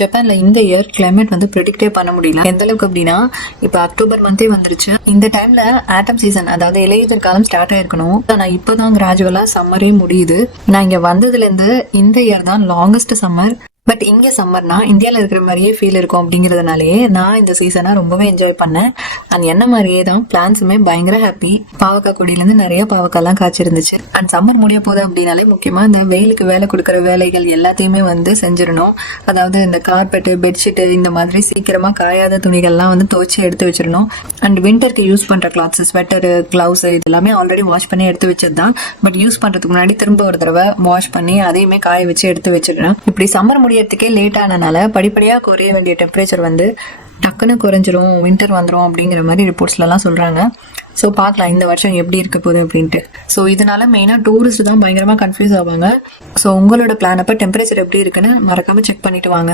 ஜப்பான்ல இந்த year climate வந்து ப்ரெடிக்டே பண்ண முடியல. எந்த அளவுக்கு அப்படின்னா, இப்போ அக்டோபர் மந்தே வந்துருச்சு. இந்த டைம்ல ஆட்டம் சீசன், அதாவது இலையுதிர் காலம் ஸ்டார்ட் ஆயிருக்கணும். ஆனா இப்பதான் கிராஜுவலா சம்மரே முடியுது. நான் இங்க வந்ததுல இருந்து இந்த இயர் தான் லாங்கஸ்ட் சம்மர். பட் இங்கே சம்மர்னா இந்தியாவில் இருக்கிற மாதிரியே ஃபீல் இருக்கும். அப்படிங்கிறதுனாலேயே நான் இந்த சீசனை ரொம்பவே என்ஜாய் பண்ணேன். அண்ட் என்ன மாதிரியே தான் பிளான்ஸுமே பயங்கர ஹாப்பி. பாவக்காய் கொடியிலேருந்து நிறைய பாவக்காய்லாம் காய்ச்சிருந்துச்சு. அண்ட் சம்மர் முடிய போகுது அப்படின்னாலே முக்கியமாக இந்த வெயிலுக்கு வேலை கொடுக்குற வேலைகள் எல்லாத்தையுமே வந்து செஞ்சிடணும். அதாவது இந்த கார்பெட்டு, பெட்ஷீட்டு, இந்த மாதிரி சீக்கிரமாக காயாத துணிகள்லாம் வந்து துவைச்சி எடுத்து வச்சிடணும். அண்ட் வின்டருக்கு யூஸ் பண்ணுற கிளாத்ஸ், ஸ்வெட்டரு, கிளவுஸ் இது எல்லாமே ஆல்ரெடி வாஷ் பண்ணி எடுத்து வச்சது தான். பட் யூஸ் பண்ணுறதுக்கு முன்னாடி திரும்ப ஒரு தடவை வாஷ் பண்ணி அதையுமே காய வச்சு எடுத்து வச்சிடணும். இப்படி சம்மர் முடியறதுக்கே லேட் ஆனனால படிப்படியாக குறைய வேண்டிய டெம்பரேச்சர் வந்து டக்குன்னு குறைஞ்சிரும், வின்டர் வந்துடும் அப்படிங்கிற மாதிரி ரிப்போர்ட்ஸ்லாம் சொல்கிறாங்க. ஸோ பார்க்கலாம் இந்த வருஷம் எப்படி இருக்க போகுது அப்படின்ட்டு. ஸோ இதனால மெயினாக டூரிஸ்ட் தான் பயங்கரமாக கன்ஃபியூஸ் ஆவாங்க. ஸோ உங்களோட பிளான் அப்போ டெம்பரேச்சர் எப்படி இருக்குன்னு மறக்காமல் செக் பண்ணிட்டு வாங்க.